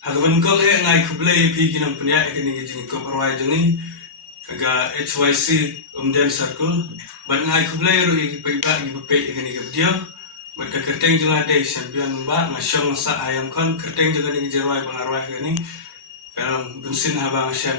Hagaban kol ngai kublai pi kinam punya ekini gijing ko parwai jengi kaga HYC umden circle ban ngai kublai ru iki paiba gi pape ekini gabdia ban ka kerteng junga de champion ba ngasyong sa ayam kon kerteng juga ni jerwai pangarwai gani karang bensin habang syam